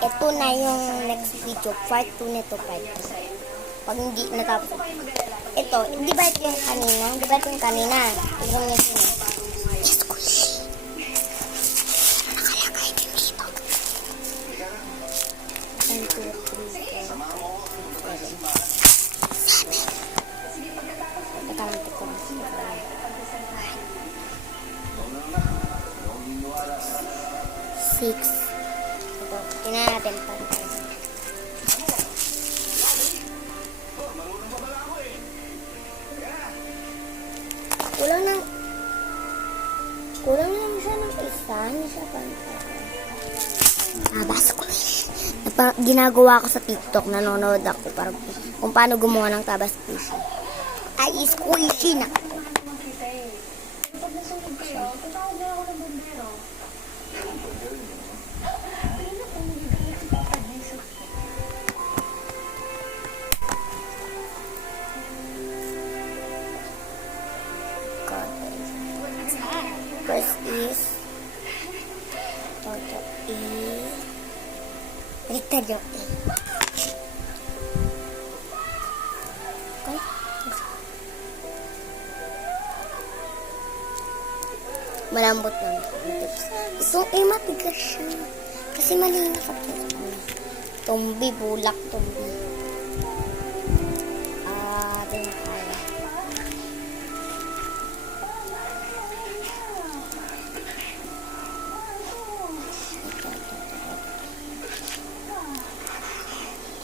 Ito na yung next video. Part 2 nito, part 2. Pag hindi natapos. Ito, di ba ito yung kanina? Di ba ito yung kanina? Tignan nyo sino. Yes, kuli. Nakalagay din dito. 1, 2, 3, 4, 5, 7. Ito ko. 6. Ito, tingnan natin pa. Kulang lang siya ng isa. Hindi siya pantay. Basa ko. Ginagawa ko sa TikTok. Nanonood ako para kung paano gumawa ng tabas squishy. Ay, squishy na. First is toto E. Baliktad yung E. Okay. Malambot lang. Itong E matigas siya. Kasi mali na kapag tumbi, bulak, tumbi. Ito yung kaya.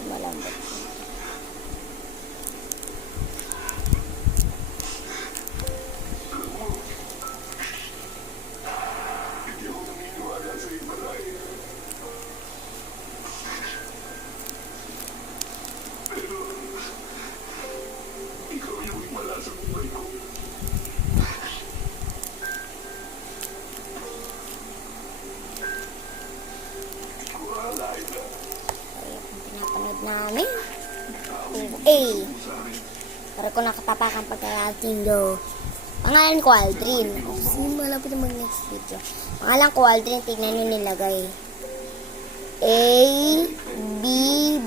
Malambot. Pinapanood namin. Para ko nakatapakan pagkakating do. Pangalan ko Aldrin. Sino malapit na mag-next video? Pangalan ko Aldrin. Tignan nyo nilagay. A, B,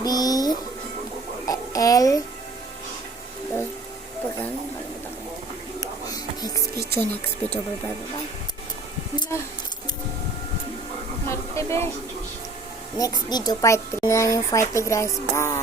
B, L. Pagkano? Next video. Bye. Next video, part 3 na lang yung 40 guys. Bye!